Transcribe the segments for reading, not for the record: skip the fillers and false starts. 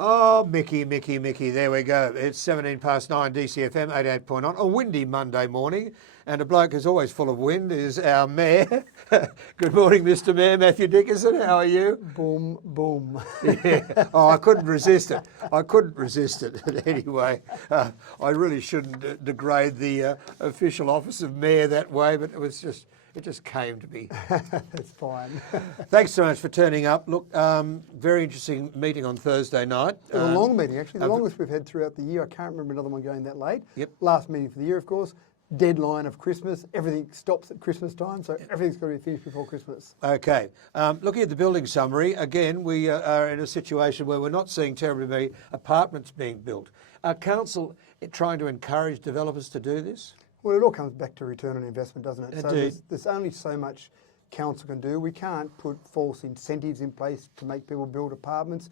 Oh, Mickey, there we go. It's 9 DCFM 88.9. A windy Monday morning, and a bloke who's always full of wind is our Mayor. Good morning, Mr. Mayor, Mathew Dickinson. How are you? Boom, boom. Yeah. Oh, I couldn't resist it. Anyway, I really shouldn't degrade the official office of Mayor that way, but it just came to me. That's fine. Thanks so much for turning up. Look, very interesting meeting on Thursday night. It was a long meeting, actually. The longest we've had throughout the year. I can't remember another one going that late. Yep. Last meeting for the year, of course. Deadline of Christmas. Everything stops at Christmas time, so everything's got to be finished before Christmas. Okay. Looking at the building summary, again, we are in a situation where we're not seeing terribly many apartments being built. Are council trying to encourage developers to do this? Well, it all comes back to return on investment, doesn't it? Indeed. So there's only so much council can do. We can't put false incentives in place to make people build apartments.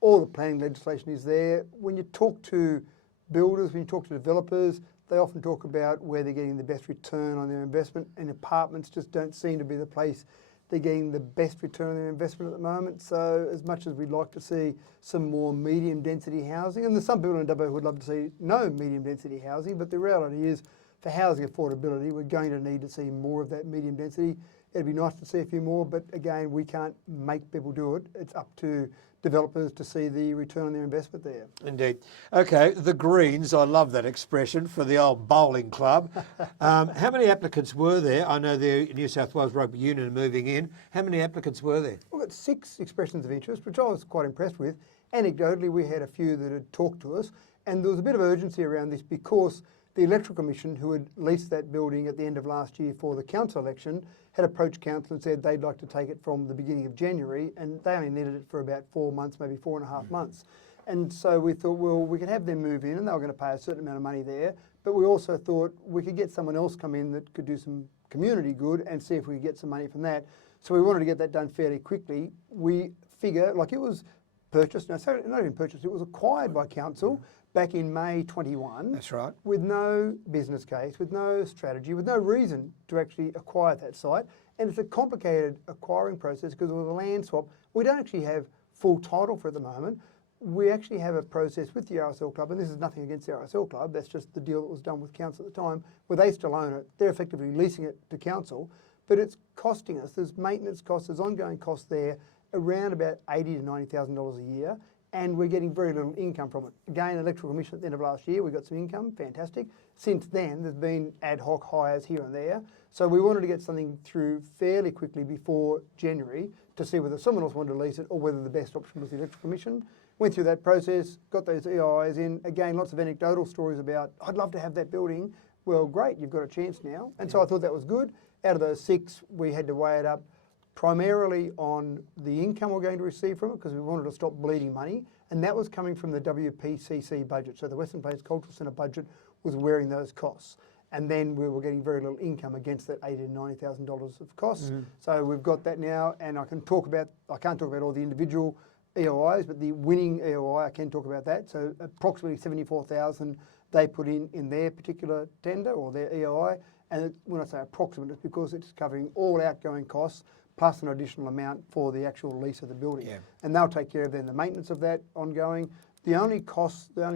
All the planning legislation is there. When you talk to builders, when you talk to developers, they often talk about where they're getting the best return on their investment, and apartments just don't seem to be the place they're getting the best return on their investment at the moment. So as much as we'd like to see some more medium density housing, and there's some people in WA who would love to see no medium density housing, but the reality is for housing affordability, we're going to need to see more of that medium density. It'd be nice to see a few more, but again, we can't make people do it. It's up to developers to see the return on their investment there. Indeed. Okay, the Greens, I love that expression for the old bowling club. How many applicants were there? I know the New South Wales Rugby Union are moving in. How many applicants were there? We've got 6 expressions of interest, which I was quite impressed with. Anecdotally, we had a few that had talked to us, and there was a bit of urgency around this because the Electoral Commission, who had leased that building at the end of last year for the council election, had approached council and said they'd like to take it from the beginning of January, and they only needed it for about 4 months, maybe 4.5 months. And so we thought, well, we could have them move in, and they were going to pay a certain amount of money there, but we also thought we could get someone else come in that could do some community good and see if we could get some money from that. So we wanted to get that done fairly quickly. We figure, like it was purchased, no, sorry, not even purchased, it was acquired by council back in May 21. That's right. With no business case, with no strategy, with no reason to actually acquire that site. And it's a complicated acquiring process because it was a land swap. We don't actually have full title for it at the moment. We actually have a process with the RSL Club, and this is nothing against the RSL Club, that's just the deal that was done with council at the time, where they still own it. They're effectively leasing it to council, but it's costing us, there's maintenance costs, there's ongoing costs there, around about $80,000 to $90,000 a year. And we're getting very little income from it. Again, Electoral Commission at the end of last year, we got some income, fantastic. Since then, there's been ad hoc hires here and there. So we wanted to get something through fairly quickly before January to see whether someone else wanted to lease it or whether the best option was the Electoral Commission. Went through that process, got those EIs in. Again, lots of anecdotal stories about, I'd love to have that building. Well, great, you've got a chance now. And so I thought that was good. Out of those 6, we had to weigh it up primarily on the income we're going to receive from it because we wanted to stop bleeding money, and that was coming from the WPCC budget. So the Western Plains Cultural Centre budget was wearing those costs. And then we were getting very little income against that $80,000 to $90,000 of costs. So we've got that now, and I can't talk about all the individual EOIs, but the winning EOI, I can talk about that. So approximately $74,000 they put in their particular tender or their EOI. And when I say approximate, it's because it's covering all outgoing costs plus an additional amount for the actual lease of the building. Yeah. And they'll take care of then the maintenance of that ongoing. The only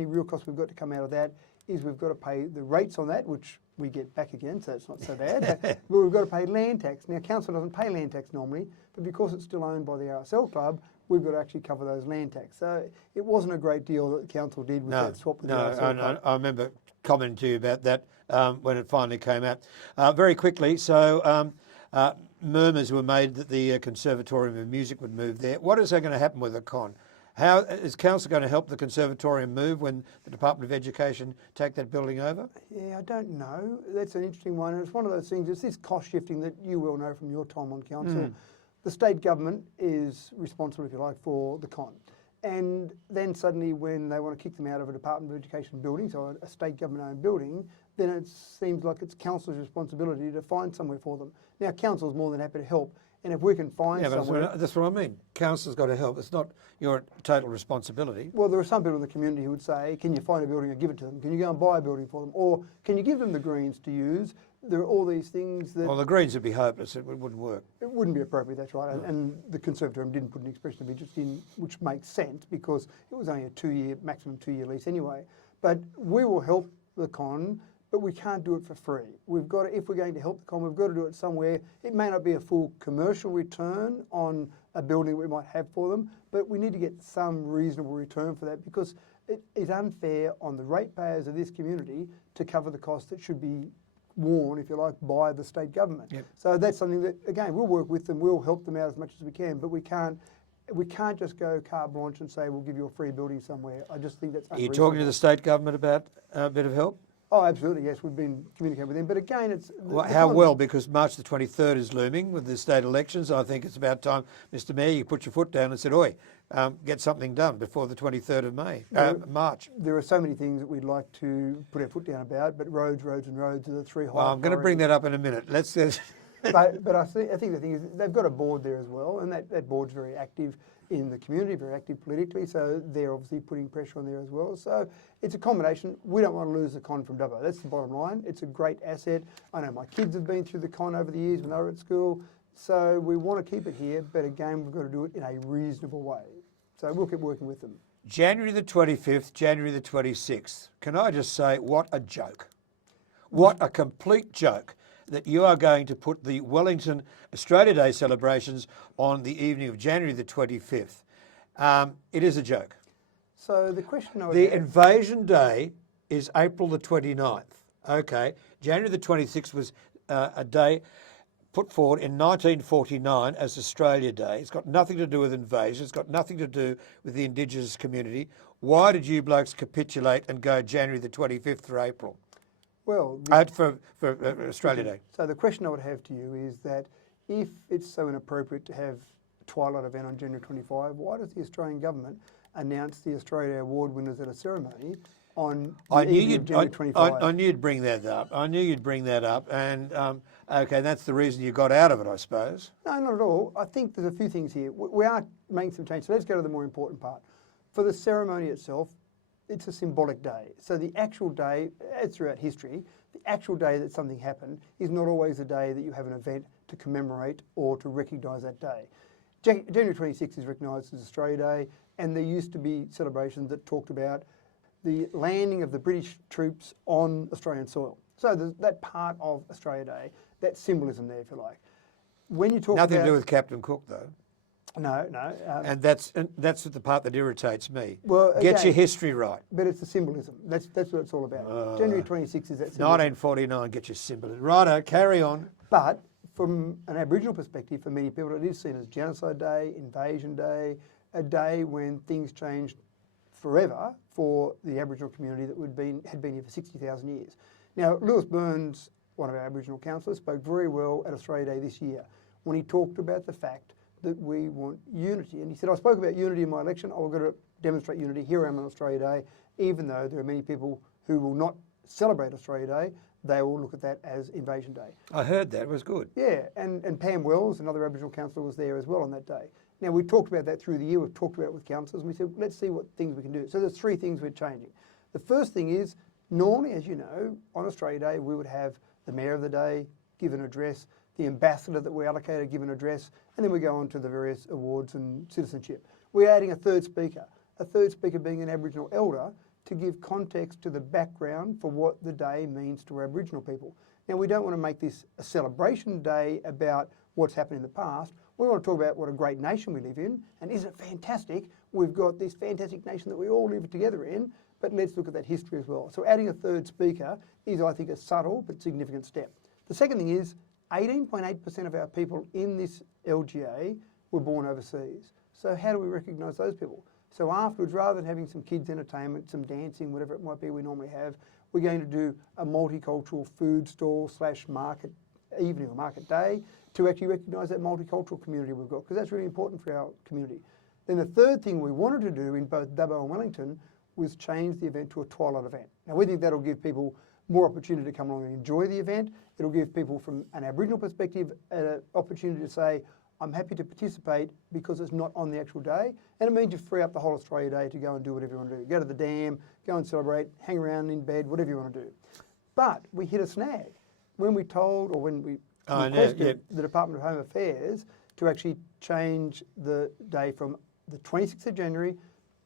real cost we've got to come out of that is we've got to pay the rates on that, which we get back again, so it's not so bad. But we've got to pay land tax. Now, council doesn't pay land tax normally, but because it's still owned by the RSL Club, we've got to actually cover those land tax. So it wasn't a great deal that the council did with that swap with the RSL Club. I remember commenting to you about that when it finally came out. Very quickly, so murmurs were made that the Conservatorium of Music would move there. What is going to happen with the con? How is council going to help the Conservatorium move when the Department of Education take that building over? Yeah, I don't know. That's an interesting one. And it's one of those things, it's this cost shifting that you will know from your time on council. The state government is responsible, if you like, for the con. And then suddenly when they want to kick them out of a Department of Education building, so a state government-owned building, then it seems like it's council's responsibility to find somewhere for them. Now, council's more than happy to help. And if we can find somewhere... Yeah, that's what I mean. Council's got to help. It's not your total responsibility. Well, there are some people in the community who would say, can you find a building and give it to them? Can you go and buy a building for them? Or can you give them the greens to use there are all these things that... Well, the Greens would be hopeless. It wouldn't work. It wouldn't be appropriate, that's right. And the Conservatorium didn't put an expression of interest in, which makes sense because it was only a maximum two-year lease anyway. But we will help the con, but we can't do it for free. We've got to, if we're going to help the con, we've got to do it somewhere. It may not be a full commercial return on a building we might have for them, but we need to get some reasonable return for that because it is unfair on the ratepayers of this community to cover the cost that should be worn, if you like, by the state government. Yep. So that's something that, again, we'll work with them, we'll help them out as much as we can, but we can't just go carte blanche and say we'll give you a free building somewhere. I just think that's unreasonable. Are you talking to the state government about a bit of help? Oh, absolutely, yes. We've been communicating with them. But again, it's... How well? Because March the 23rd is looming with the state elections. I think it's about time, Mr Mayor, you put your foot down and said, oi, get something done before the 23rd of March. There are so many things that we'd like to put our foot down about, but roads are the three high Well, I'm going to bring that up in a minute. But I think the thing is they've got a board there as well, and that board's very active in the community, very active politically, so they're obviously putting pressure on there as well. So it's a combination. We don't want to lose the con from Dubbo. That's the bottom line. It's a great asset. I know my kids have been through the con over the years when they were at school, so we want to keep it here, but again, we've got to do it in a reasonable way. So we'll keep working with them. January the 25th, January the 26th. Can I just say, what a joke. What a complete joke that you are going to put the Wellington Australia Day celebrations on the evening of January the 25th. It is a joke. So the question I would The Invasion Day is April the 29th. Okay, January the 26th was a day put forward in 1949 as Australia Day. It's got nothing to do with invasion. It's got nothing to do with the Indigenous community. Why did you blokes capitulate and go January the 25th for April? Well, for Australia Day. So the question I would have to you is that if it's so inappropriate to have a twilight event on January 25, why does the Australian government announce the Australia Award winners at a ceremony on January 25? I knew you'd bring that up. And okay, that's the reason you got out of it, I suppose. No, not at all. I think there's a few things here. We are making some changes. So let's go to the more important part. For the ceremony itself, it's a symbolic day. So the actual day, as throughout history, the actual day that something happened is not always the day that you have an event to commemorate or to recognise that day. January 26th is recognised as Australia Day, and there used to be celebrations that talked about the landing of the British troops on Australian soil. So there's that part of Australia Day, that symbolism there, if you like. When you talk Nothing to do with Captain Cook, though. No. And that's the part that irritates me. Well, Get your history right. But it's the symbolism. That's what it's all about. January 26th is that symbolism. 1949, get your symbolism. Righto, carry on. But from an Aboriginal perspective, for many people, it is seen as Genocide Day, Invasion Day, a day when things changed forever for the Aboriginal community that had been here for 60,000 years. Now, Lewis Burns, one of our Aboriginal councillors, spoke very well at Australia Day this year when he talked about the fact that we want unity. And he said, I spoke about unity in my election. I've got to demonstrate unity. Here I am on Australia Day, even though there are many people who will not celebrate Australia Day. They will look at that as Invasion Day. I heard that. It was good. Yeah, and Pam Wells, another Aboriginal councillor, was there as well on that day. Now, we talked about that through the year. We've talked about it with councillors. And we said, let's see what things we can do. So there's three things we're changing. The first thing is, normally, as you know, on Australia Day, we would have the Mayor of the Day give an address, the ambassador that we allocated give an address, and then we go on to the various awards and citizenship. We're adding a third speaker being an Aboriginal elder to give context to the background for what the day means to Aboriginal people. Now, we don't want to make this a celebration day about what's happened in the past. We want to talk about what a great nation we live in, and isn't it fantastic? We've got this fantastic nation that we all live together in, but let's look at that history as well. So adding a third speaker is, I think, a subtle but significant step. The second thing is 18.8% of our people in this LGA were born overseas. So how do we recognise those people? So afterwards, rather than having some kids' entertainment, some dancing, whatever it might be we normally have, we're going to do a multicultural food stall / market evening or market day to actually recognise that multicultural community we've got, because that's really important for our community. Then the third thing we wanted to do in both Dubbo and Wellington was change the event to a twilight event. Now, we think that'll give people more opportunity to come along and enjoy the event. It'll give people from an Aboriginal perspective an opportunity to say, I'm happy to participate because it's not on the actual day. And it means you free up the whole Australia Day to go and do whatever you want to do. Go to the dam, go and celebrate, hang around in bed, whatever you want to do. But we hit a snag. when we told, or when we I know, requested the Department of Home Affairs to actually change the day from the 26th of January,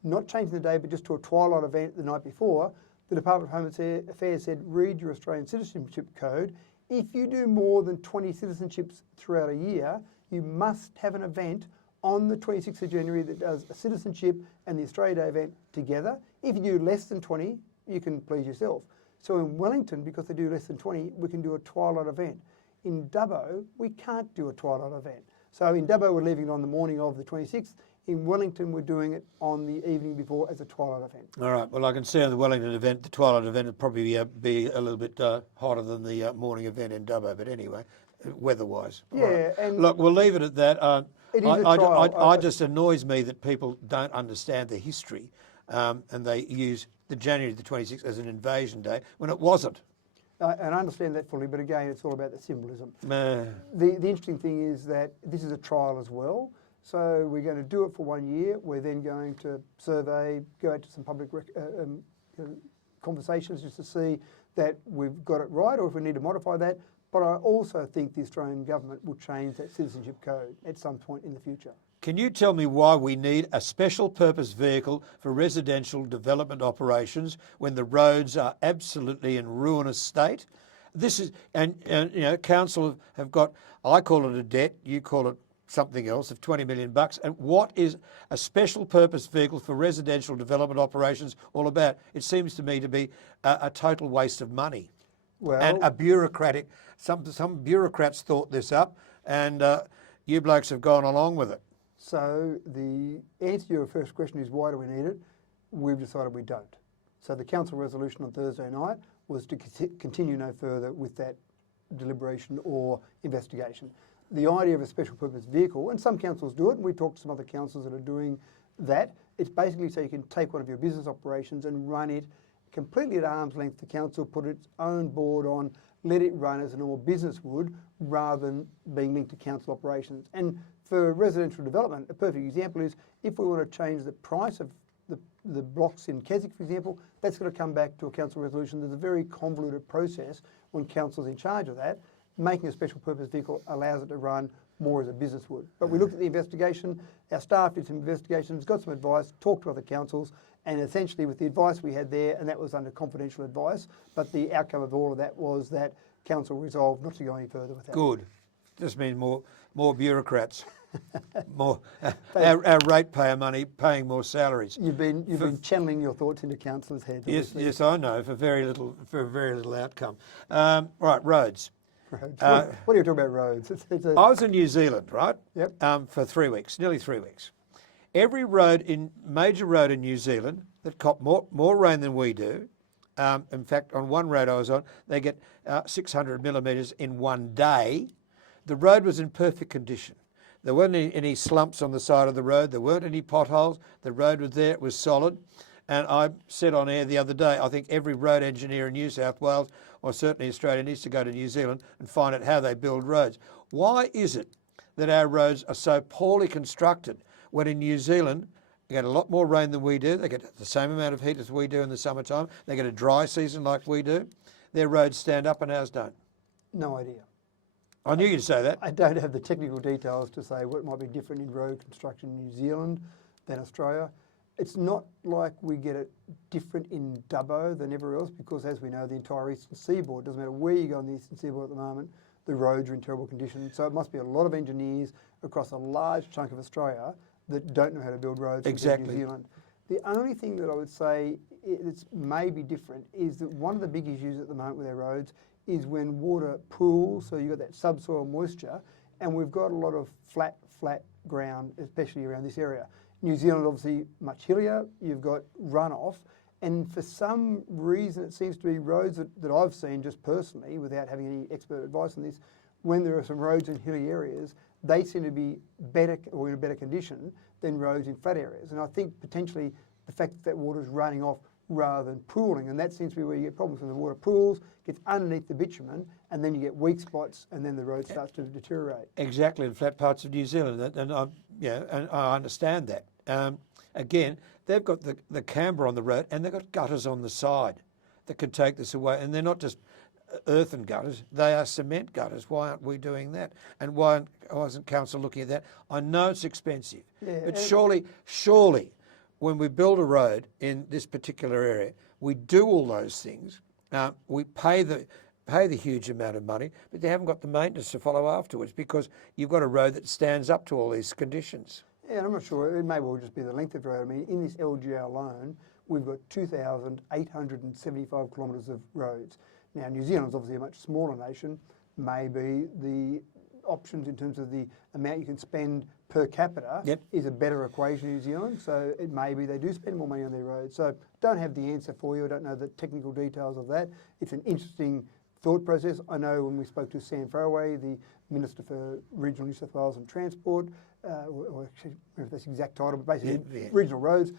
not changing the day, but just to a twilight event the night before, the Department of Home Affairs said, read your Australian Citizenship Code. If you do more than 20 citizenships throughout a year, you must have an event on the 26th of January that does a citizenship and the Australia Day event together. If you do less than 20, you can please yourself. So in Wellington, because they do less than 20, we can do a twilight event. In Dubbo, we can't do a twilight event. So in Dubbo, we're leaving it on the morning of the 26th. In Wellington, we're doing it on the evening before as a twilight event. All right. Well, I can see on the Wellington event, the twilight event would probably be a little bit hotter than the morning event in Dubbo. But anyway, weather-wise. Yeah. Right. And look, we'll leave it at that. it is a trial. I just annoys me that people don't understand the history and they use the January the 26th as an invasion day when it wasn't. And I understand that fully, but again, it's all about the symbolism. Uh, The interesting thing is that this is a trial as well. So we're going to do it for 1 year. We're then going to survey, go out to some public conversations just to see that we've got it right, or if we need to modify that. But I also think the Australian government will change that citizenship code at some point in the future. Can you tell me why we need a special purpose vehicle for residential development operations when the roads are absolutely in ruinous state? This is, and you know, council have got, I call it a debt, you call it something else, of $20 million. And what is a special purpose vehicle for residential development operations all about? It seems to me to be a total waste of money. Well, And a bureaucratic, some bureaucrats thought this up, and you blokes have gone along with it. so the answer to your first question is, why do we need it? We've decided we don't. So the council resolution on Thursday night was to continue no further with that deliberation or investigation. The idea of a special purpose vehicle, and some councils do it, and we talked to some other councils that are doing that, it's basically so you can take one of your business operations and run it completely at arm's length. The council put its own board on, let it run as a normal business would, rather than being linked to council operations. And for residential development, a perfect example is if we want to change the price of the blocks in Keswick, for example, that's going to come back to a council resolution. There's a very convoluted process when council's in charge of that. Making a special purpose vehicle allows it to run more as a business would. But we looked at the investigation, our staff did some investigations, got some advice, talked to other councils, and essentially with the advice we had there, and that was under confidential advice, but the outcome of all of that was that council resolved not to go any further with that. Good. Just means more bureaucrats. More our ratepayer money paying more salaries. You've been channeling your thoughts into councillors' heads. Yes, I know, for very little outcome. Right, roads. Roads. What are you talking about roads? I was in New Zealand, right? Yep. For 3 weeks, nearly 3 weeks. Every major road in New Zealand that caught more rain than we do. In fact, on one road I was on, they get 600 millimetres in one day. The road was in perfect condition. There weren't any slumps on the side of the road. There weren't any potholes. The road was there. It was solid. And I said on air the other day, I think every road engineer in New South Wales, or certainly Australia, needs to go to New Zealand and find out how they build roads. Why is it that our roads are so poorly constructed when in New Zealand they get a lot more rain than we do? They get the same amount of heat as we do in the summertime. They get a dry season like we do. Their roads stand up and ours don't. No idea. I knew you'd say that. I don't have the technical details to say what might be different in road construction in New Zealand than Australia. It's not like we get it different in Dubbo than everywhere else, because as we know, the entire eastern seaboard, doesn't matter where you go on the eastern seaboard at the moment, the roads are in terrible condition. So it must be a lot of engineers across a large chunk of Australia that don't know how to build roads in New Zealand. The only thing that I would say it's maybe different is that one of the big issues at the moment with our roads is when water pools, so you've got that subsoil moisture, and we've got a lot of flat ground, especially around this area. New Zealand, obviously much hillier, you've got runoff, and for some reason it seems to be roads that I've seen just personally, without having any expert advice on this, when there are some roads in hilly areas, they seem to be better or in a better condition than roads in flat areas. And I think potentially the fact that water is running off rather than pooling, and that seems to be where you get problems when the water pools, gets underneath the bitumen, and then you get weak spots, and then the road starts to deteriorate. Exactly, in flat parts of New Zealand, and I understand that. Again, they've got the camber on the road, and they've got gutters on the side that can take this away, and they're not just earthen gutters, they are cement gutters. Why aren't we doing that? And why wasn't council looking at that? I know it's expensive, but surely, when we build a road in this particular area, we do all those things. We pay the huge amount of money, but they haven't got the maintenance to follow afterwards because you've got a road that stands up to all these conditions. Yeah, and I'm not sure, it may well just be the length of the road. I mean, in this LGA alone, we've got 2,875 kilometres of roads. Now, New Zealand's obviously a much smaller nation. Maybe the options in terms of the amount you can spend per capita is a better equation in New Zealand. So it may be they do spend more money on their roads. So don't have the answer for you. I don't know the technical details of that. It's an interesting thought process. I know when we spoke to Sam Farraway, the Minister for Regional New South Wales and Transport, or actually, I don't know if that's the exact title, but basically regional roads,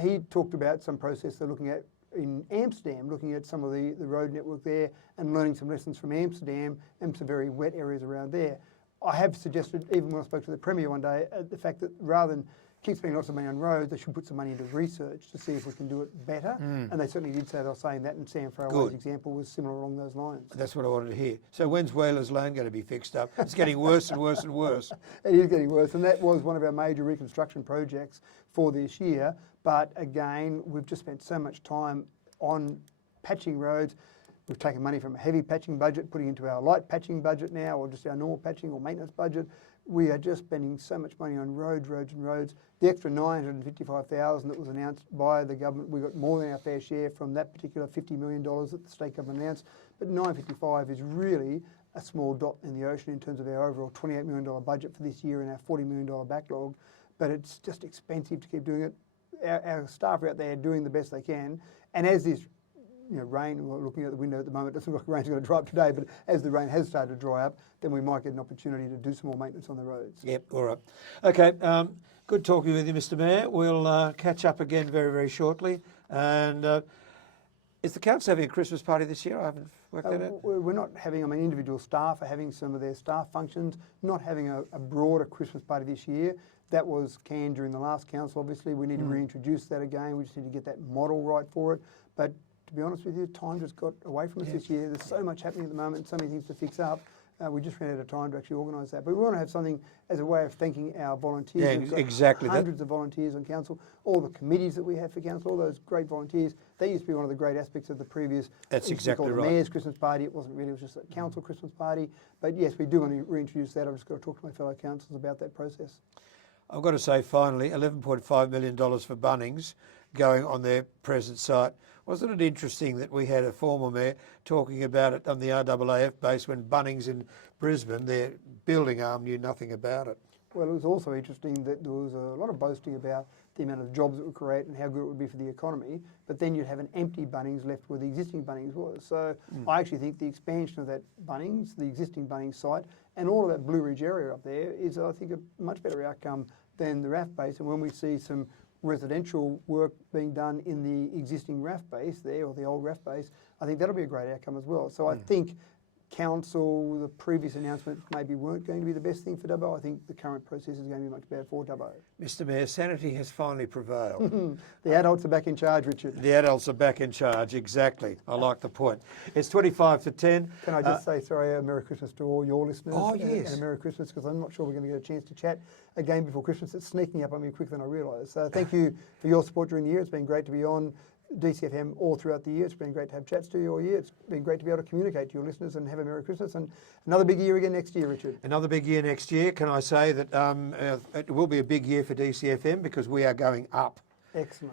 he talked about some process they're looking at in Amsterdam, looking at some of the road network there and learning some lessons from Amsterdam and some very wet areas around there. I have suggested, even when I spoke to the Premier one day, the fact that rather than keep spending lots of money on roads, they should put some money into research to see if we can do it better. And they certainly did say they were saying that, and Sam Farraway's example was similar along those lines. That's what I wanted to hear. So when's Whalers Lane going to be fixed up? It's getting worse and worse and worse. It is getting worse, and that was one of our major reconstruction projects for this year. But again, we've just spent so much time on patching roads. We've taken money from a heavy patching budget, putting into our light patching budget now, or just our normal patching or maintenance budget. We are just spending so much money on roads. The extra $955,000 that was announced by the government, we got more than our fair share from that particular $50 million that the state government announced. But $955 is really a small dot in the ocean in terms of our overall $28 million budget for this year and our $40 million backlog. But it's just expensive to keep doing it. Our staff are out there doing the best they can. And as this rain, we're looking at the window at the moment, it doesn't look like rain's going to dry up today, but as the rain has started to dry up, then we might get an opportunity to do some more maintenance on the roads. Yep, all right. Okay, good talking with you, Mr Mayor. We'll catch up again very, very shortly. And is the council having a Christmas party this year? I haven't worked that out. We're not having, individual staff are having some of their staff functions, not having a broader Christmas party this year. That was canned during the last council, obviously. We need to reintroduce that again. We just need to get that model right for it. But to be honest with you, time just got away from us this year. There's so much happening at the moment, so many things to fix up. We just ran out of time to actually organise that. But we want to have something as a way of thanking our volunteers. Yeah, We've got exactly. Hundreds of volunteers on council, all the committees that we have for council, all those great volunteers. They used to be one of the great aspects of the previous. That's exactly right. The Mayor's Christmas party. It wasn't really, it was just a council Christmas party. But yes, we do want to reintroduce that. I've just got to talk to my fellow councillors about that process. I've got to say, finally, $11.5 million for Bunnings going on their present site. Wasn't it interesting that we had a former mayor talking about it on the RAAF base when Bunnings in Brisbane, their building arm, knew nothing about it? Well, it was also interesting that there was a lot of boasting about the amount of jobs it would create and how good it would be for the economy, but then you'd have an empty Bunnings left where the existing Bunnings was. So I actually think the expansion of that Bunnings, the existing Bunnings site, and all of that Blue Ridge area up there is, I think, a much better outcome than the RAF base. And when we see some residential work being done in the existing RAF base there, or the old RAF base, I think that'll be a great outcome as well. So I think council, the previous announcements maybe weren't going to be the best thing for Dubbo. I think the current process is going to be much better for Dubbo. Mr Mayor, sanity has finally prevailed. The adults are back in charge, Richard. The adults are back in charge, exactly. I like the point. It's 25 to 10. Can I just say, sorry, a Merry Christmas to all your listeners. Oh, yes. And a Merry Christmas, because I'm not sure we're going to get a chance to chat again before Christmas. It's sneaking up on me quicker than I realised. So thank you for your support during the year. It's been great to be on DCFM all throughout the year. It's been great to have chats to you all year. It's been great to be able to communicate to your listeners and have a Merry Christmas, and another big year again next year, Richard. Another big year next year. Can I say that it will be a big year for DCFM because we are going up. Excellent.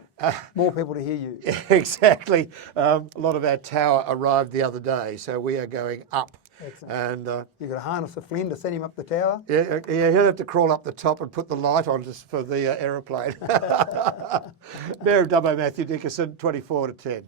More people to hear you. Exactly. A lot of our tower arrived the other day, so we are going up. Excellent. And you've got to harness a Flynn to send him up the tower? Yeah, he'll have to crawl up the top and put the light on just for the aeroplane. Mayor of Dubbo, Mathew Dickerson, 24 to 10.